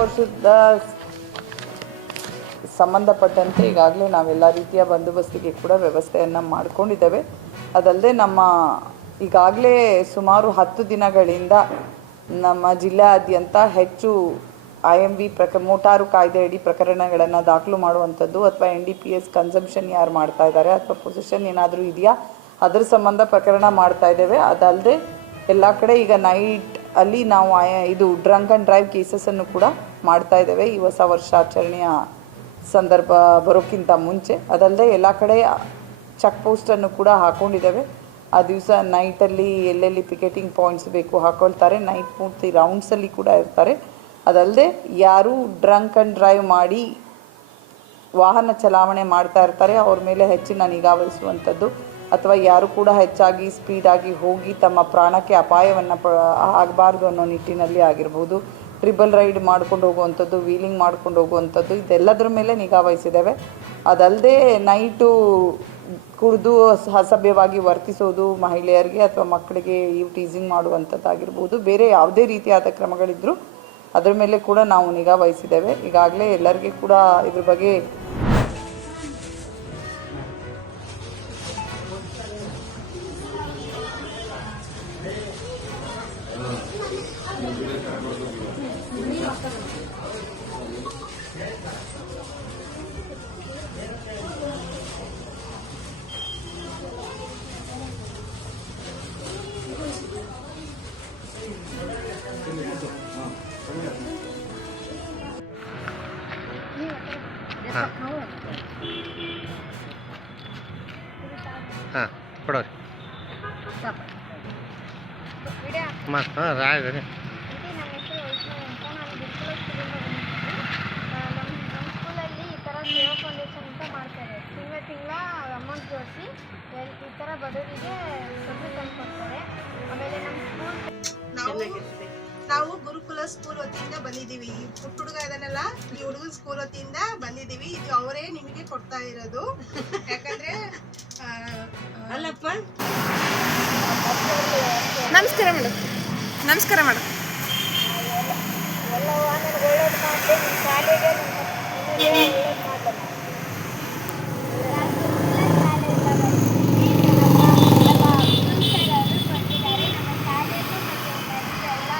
ವರ್ಷದ ಸಂಬಂಧಪಟ್ಟಂತೆ ಈಗಾಗಲೇ ನಾವೆಲ್ಲ ರೀತಿಯ ಬಂದೋಬಸ್ತಿಗೆ ಕೂಡ ವ್ಯವಸ್ಥೆಯನ್ನು ಮಾಡಿಕೊಂಡಿದ್ದೇವೆ. ಅದಲ್ಲದೆ ನಮ್ಮ ಈಗಾಗಲೇ ಸುಮಾರು 10 ದಿನಗಳಿಂದ ನಮ್ಮ ಜಿಲ್ಲೆಯಾದ್ಯಂತ ಹೆಚ್ಚು IMV ಮೋಟಾರು ಕಾಯ್ದೆಯಡಿ ಪ್ರಕರಣಗಳನ್ನು ದಾಖಲು ಮಾಡುವಂಥದ್ದು ಅಥವಾ NDPS ಕನ್ಸಂಪ್ಷನ್ ಯಾರು ಮಾಡ್ತಾ ಇದ್ದಾರೆ ಅಥವಾ ಪೊಸಿಷನ್ ಏನಾದರೂ ಇದೆಯಾ ಅದರ ಸಂಬಂಧ ಪ್ರಕರಣ ಮಾಡ್ತಾ ಇದ್ದೇವೆ. ಅದಲ್ಲದೆ ಎಲ್ಲ ಕಡೆ ಈಗ ನೈಟ್ ಅಲ್ಲಿ ನಾವು ಇದು ಡ್ರಂಕ್ ಆ್ಯಂಡ್ ಡ್ರೈವ್ ಕೇಸಸನ್ನು ಕೂಡ ಮಾಡ್ತಾ ಇದ್ದೇವೆ ಈ ಹೊಸ ವರ್ಷಾಚರಣೆಯ ಸಂದರ್ಭ ಬರೋಕ್ಕಿಂತ ಮುಂಚೆ. ಅದಲ್ಲದೆ ಎಲ್ಲ ಕಡೆ ಚೆಕ್ ಪೋಸ್ಟನ್ನು ಕೂಡ ಹಾಕ್ಕೊಂಡಿದ್ದೇವೆ. ಆ ದಿವಸ ನೈಟಲ್ಲಿ ಎಲ್ಲೆಲ್ಲಿ ಪಿಕೆಟಿಂಗ್ ಪಾಯಿಂಟ್ಸ್ ಬೇಕು ಹಾಕ್ಕೊಳ್ತಾರೆ, ನೈಟ್ ಪೂರ್ತಿ ರೌಂಡ್ಸಲ್ಲಿ ಕೂಡ ಇರ್ತಾರೆ. ಅದಲ್ಲದೆ ಯಾರು ಡ್ರಂಕ್ ಆ್ಯಂಡ್ ಡ್ರೈವ್ ಮಾಡಿ ವಾಹನ ಚಲಾವಣೆ ಮಾಡ್ತಾ ಇರ್ತಾರೆ ಅವ್ರ ಮೇಲೆ ಹೆಚ್ಚಿನ ನಿಗಾ ವಹಿಸುವಂಥದ್ದು, ಅಥವಾ ಯಾರು ಕೂಡ ಹೆಚ್ಚಾಗಿ ಸ್ಪೀಡಾಗಿ ಹೋಗಿ ತಮ್ಮ ಪ್ರಾಣಕ್ಕೆ ಅಪಾಯವನ್ನು ಆಗಬಾರ್ದು ಅನ್ನೋ ನಿಟ್ಟಿನಲ್ಲಿ ಆಗಿರ್ಬೋದು, ಟ್ರಿಬಲ್ ರೈಡ್ ಮಾಡ್ಕೊಂಡು ಹೋಗುವಂಥದ್ದು, ವೀಲಿಂಗ್ ಮಾಡ್ಕೊಂಡು ಹೋಗುವಂಥದ್ದು, ಇದೆಲ್ಲದರ ಮೇಲೆ ನಿಗಾ ವಹಿಸಿದ್ದೇವೆ. ಅದಲ್ಲದೆ ನೈಟು ಕುಡಿದು ಅಸಭ್ಯವಾಗಿ ವರ್ತಿಸೋದು, ಮಹಿಳೆಯರಿಗೆ ಅಥವಾ ಮಕ್ಕಳಿಗೆ ಟೀಸಿಂಗ್ ಮಾಡುವಂಥದ್ದಾಗಿರ್ಬೋದು, ಬೇರೆ ಯಾವುದೇ ರೀತಿಯಾದ ಕ್ರಮಗಳಿದ್ದರೂ ಅದರ ಮೇಲೆ ಕೂಡ ನಾವು ನಿಗಾ ವಹಿಸಿದ್ದೇವೆ. ಈಗಾಗಲೇ ಎಲ್ಲರಿಗೂ ಕೂಡ ಇದ್ರ ಬಗ್ಗೆ ಹಾಂ ಕೊಡೋರಿ ಹಾಂ ರಾಯ್ರಿ ನಮ್ಮ ಹೆಸರು ವೈಷ್ಣವಿ ಅಂತ. ನಾನು ಗುರುಕುಲ ಸ್ಕೂಲಿಂದ ಬಂದಿದ್ದೀನಿ. ನಮ್ಮ ಸ್ಕೂಲಲ್ಲಿ ಈ ಥರ ಸೇವಾ ಫೌಂಡೇಶನ್ ಅಂತ ಮಾಡ್ತಾರೆ. ತಿಂಗಳ ಅಮೌಂಟ್ ಜೋಡಿಸಿ ಈ ಥರ ಬಡವರಿಗೆ ಸೊಪ್ಪು ತಂದು ಕೊಡ್ತಾರೆ. ಆಮೇಲೆ ನಮ್ಮ ಸ್ಕೂಲ್ ನಾವು ಗುರುಕುಲ ಸ್ಕೂಲ್ ವತಿಯಿಂದ ಬಂದಿದ್ದೀವಿ. ಈ ಪುಟ್ಟ ಹುಡುಗ ಇದನ್ನೆಲ್ಲ ಈ ಹುಡುಗನ ಸ್ಕೂಲ್ ವತಿಯಿಂದ ಬಂದಿದ್ದೀವಿ. ಇದು ಅವರೇ ನಿಮಗೆ ಕೊಡ್ತಾ ಇರೋದು. ಯಾಕಂದ್ರೆ ಅಲ್ಲಪ್ಪ, ನಮಸ್ಕಾರ ಮೇಡಮ್. ನಮಸ್ಕಾರ ಮೇಡಮ್. ಎಲ್ಲ ವಾಹನ ಒಳ್ಳೇದು ಮಾಡಿ ನಿಮ್ಮ ಶಾಲೆಗೆ ಒಳ್ಳೇದು ಮಾಡಲ್ಲ. ನಮ್ಮ ಶಾಲೆಯನ್ನು ಮತ್ತು ಎಲ್ಲ